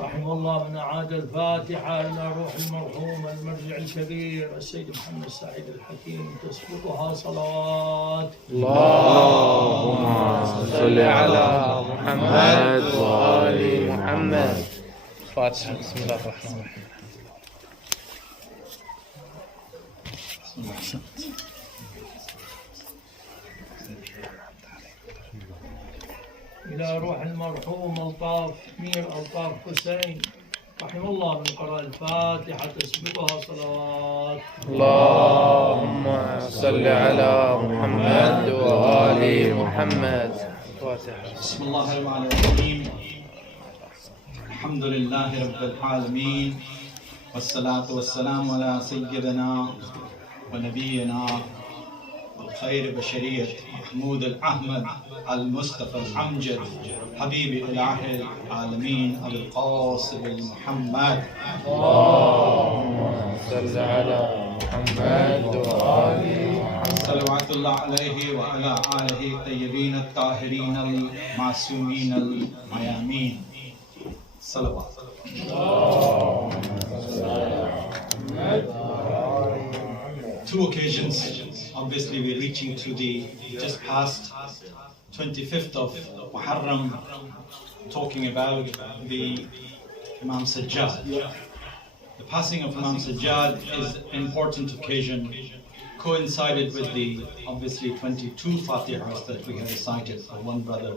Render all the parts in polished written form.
رحم الله من أعاد الفاتحة إلى روح المرحوم المرجع الكبير السيد محمد سعيد الحكيم تسبقها صلوات. اللهم صل على محمد وآل محمد. فاتحة. بسم الله الرحمن الرحيم. إلى روح المرحوم ألطاف مير ألطاف حسين رحم الله من قرأ الفاتحة تسبقها صلوات. اللهم صل على محمد وآل محمد. فاتحة. بسم الله الرحمن الرحيم. الحمد لله رب العالمين والصلاة والسلام على سيدنا ونبينا خير بشرية محمود الأحمد المصطفى الأمجد حبيب إله العالمين أبي القاسم محمد. اللهم صل على محمد وآل محمد. صلوات الله عليه وعلى آله الطيبين الطاهرين المعصومين الميامين. صلوات. Two occasions, obviously we're reaching to the just past 25th of Muharram, talking about the Imam Sajjad. The passing of Imam Sajjad is an important occasion, coincided with the obviously 22 Fathehas that we have recited for one brother,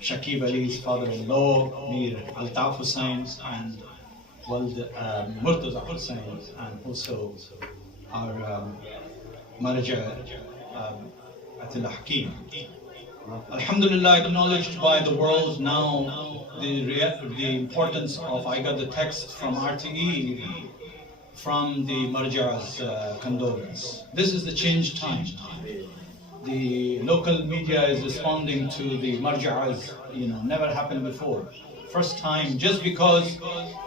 Shakib Ali's father-in-law, Mir Altaf Hussain, and Murtaza Hussain, and also our Marja Ayatullah Hakeem. Alhamdulillah, acknowledged by the world now the importance of, I got the text from RTE from the Marja's condolence. This is the change time. The local media is responding to the Marja's, never happened before. First time, just because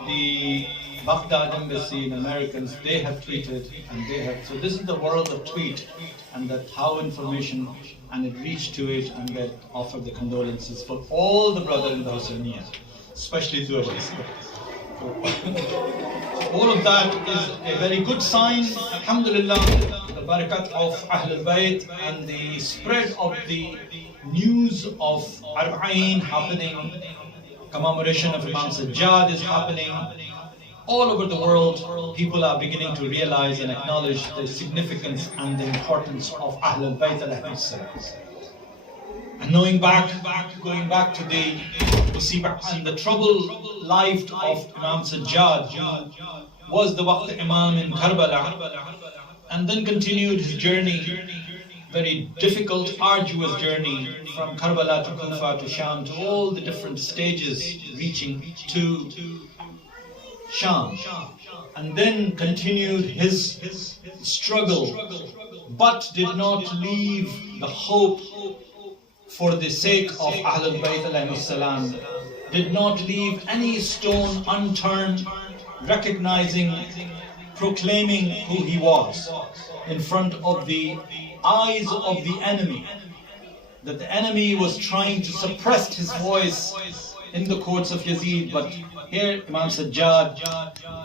the Baghdad embassy in Americans, they have tweeted and they have, so this is the world of tweet, and that how information and it reached to it, and that offered the condolences for all the brothers in the Hussainiyya, especially to us. All of that is a very good sign, alhamdulillah, the barakat of Ahlul Bayt and the spread of the news of Arba'in happening, commemoration of Imam Sajjad is happening. All over the world, people are beginning to realize and acknowledge the significance and the importance of Ahlul Bayt alayhi. And going back to the musibah and the troubled life of Imam Sajjad, who was the Waqt Imam in Karbala, and then continued his journey, very difficult, arduous journey from Karbala to Kufa to Sham, to all the different stages, reaching to Sham, and then continued his struggle, but did not leave the hope for the sake of Ahlul Bayt alayhi salam, did not leave any stone unturned, recognizing, proclaiming who he was in front of the eyes of the enemy, that the enemy was trying to suppress his voice in the courts of Yazid. But here Imam Sajjad,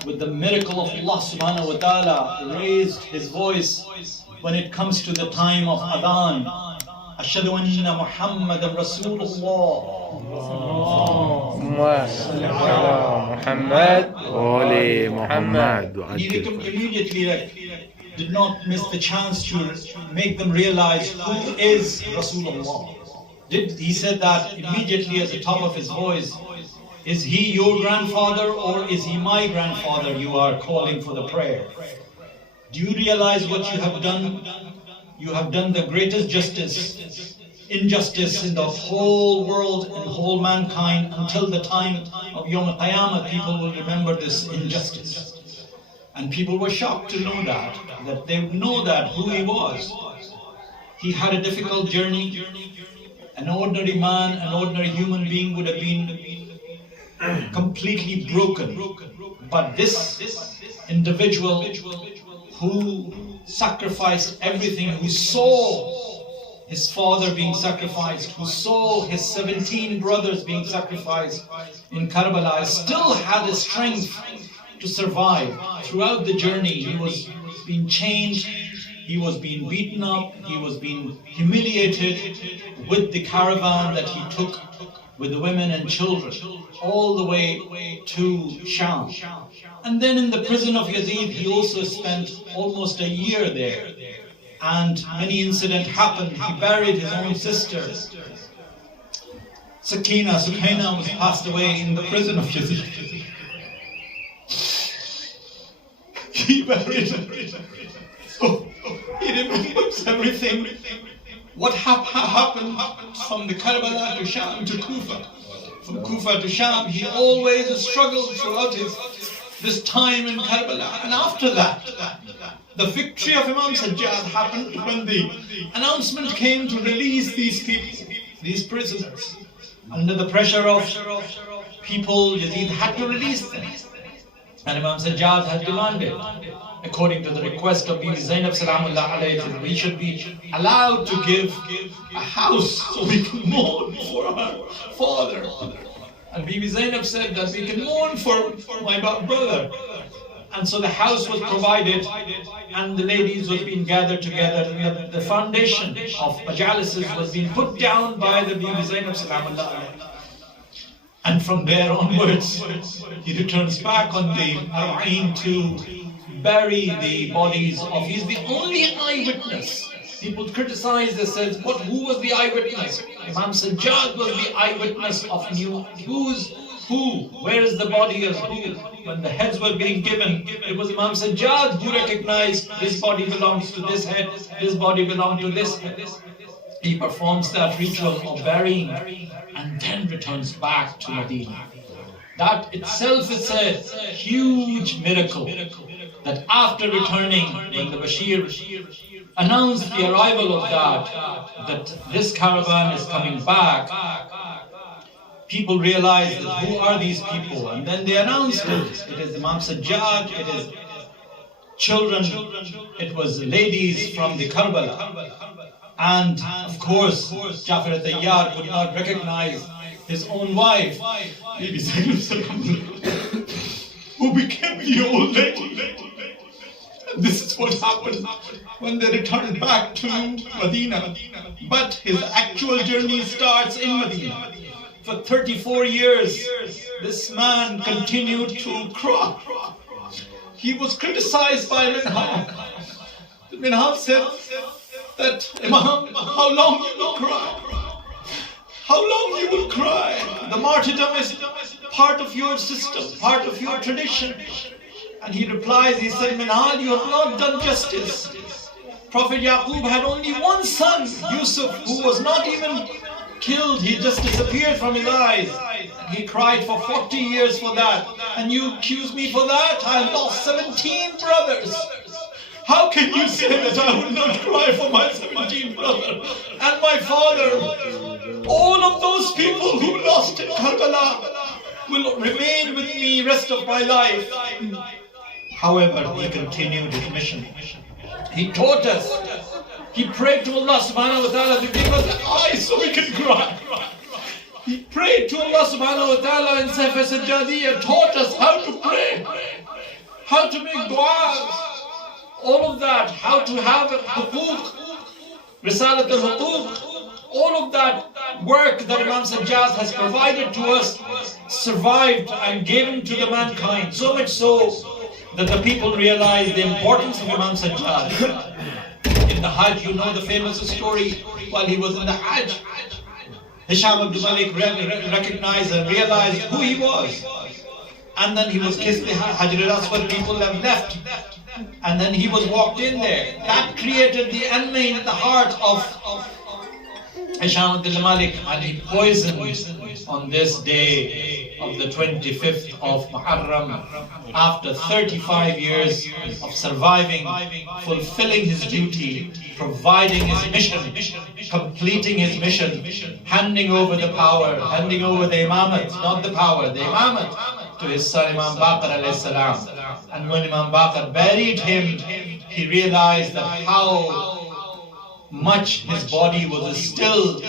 with the miracle of Allah subhanahu wa ta'ala, raised his voice when it comes to the time of Adhan. Ashhadu anna Muhammadan Rasulullah. He immediately did not miss the chance to make them realize who is Rasulullah. He said that immediately at the top of his voice, is he your grandfather or is he my grandfather? You are calling for the prayer. Do you realize what you have done? You have done the greatest injustice in the whole world and whole mankind. Until the time of Yawm al-Qiyamah, people will remember this injustice. And people were shocked to know that they know that who he was. He had a difficult journey. An ordinary man, an ordinary human being would have been completely broken. But this individual who sacrificed everything, who saw his father being sacrificed, who saw his 17 brothers being sacrificed in Karbala, still had the strength to survive. Throughout the journey, he was being chained, he was being beaten up, he was being humiliated with the caravan that he took with the women and children, all the way to Sham. And then in the prison of Yazid, he also spent almost a year there. And many incidents happened. He buried his own sister. Sukaina was passed away in the prison of Yazid. He buried her. So he remembers everything. What happened from the Karbala to Sham to Kufa. From Kufa to Sham, he always struggled throughout this time in Karbala. And after that, the victory of Imam Sajjad happened when the announcement came to release these people, these prisoners. Under the pressure of people, Yazid had to release them. And Imam Sajjad had demanded, according to the request of Bibi Zainab Salamullah alayhi, we should be allowed to give a house so we can mourn for our father. And Bibi Zainab said that we can mourn for my brother. And so the house was provided, and the ladies were being gathered together. The foundation of Majlis was being put down by the Bibi Zainab Salamullah alayhi. And from there onwards, he returns back on the Arba'een to bury the bodies of, he's the only eyewitness. People criticize this, says, who was the eyewitness? Imam Sajjad was the eyewitness of who's who, where is the body of who? When the heads were being given, it was Imam Sajjad who recognized this body belongs to this head, this body belongs to this head. He performs that ritual of burying and then returns back to Medina. That itself is a huge miracle, that after returning, when the Bashir announced the arrival of that this caravan is coming back, people realized that who are these people? And then they announced it. It is Imam Sajjad, it is children, it was ladies from the Karbala. And of course, Jafar al-Tayyar would not recognize his own wife, Bibi Zainab, who became the old lady. And this is what happened when they returned back to Medina. But his actual journey starts in Medina. For 34 years, this man continued to cry. He was criticized by Minhal. Minhal said that, Imam, how long you will cry? How long you will cry? The martyrdom is part of your system, part of your tradition. And he replies, he said, Minhal, you have not done justice. Prophet Yaqub had only one son, Yusuf, who was not even killed. He just disappeared from his eyes. He cried for 40 years for that. And you accuse me for that? I lost 17 brothers. How can you say that I would not cry for my 17 brother and my father? All of those people who lost in Karbala will remain with me rest of my life. However, he continued his mission. He taught us. He prayed to Allah subhanahu wa ta'ala to give us eyes so we can cry. He prayed to Allah subhanahu wa ta'ala in Safa Sajjadiyya, taught us how to pray, how to make du'as. All of that, how to have huquq, risalat al-huquq, all of that work that Imam Sajjad has provided to us survived and given to the mankind. So much so that the people realized the importance of Imam Sajjad. In the Hajj, you know the famous story, while he was in the Hajj, Hisham Abdul Malik recognized and realized who he was. And then he was kissed the Hajar al-Aswad, people have left. And then he was walked in there. That created the envy in the heart of Hisham Abdul Malik, and he poisoned on this day of the 25th of Muharram, after 35 years of surviving, fulfilling his duty, providing his mission, completing his mission, handing over the power, handing over the imamat, not the power, the imamat, to his son Imam Baqir alayhi salam. And when Imam Baqir buried him, he realized that how much his body was still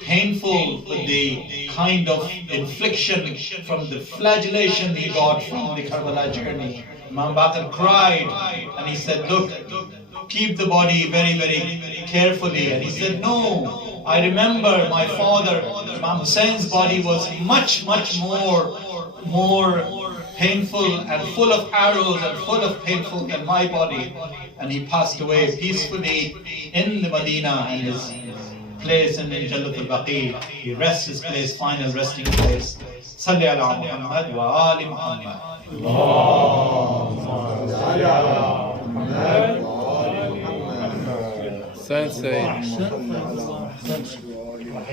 painful with the kind of infliction from the flagellation he got from the Karbala journey. Imam Baqir cried and he said, look, keep the body very, very carefully. And he said, no, I remember my father, Imam Hussein's body was much, much more painful and full of arrows and full of painful than my body. And he passed away peacefully in the Medina and his place in Jannat al-Baqi. He rests his place, final resting place. Salli ala Muhammad wa ali Muhammad. Allahumma salli ala Muhammad wa ali Muhammad. Hussain Syeed.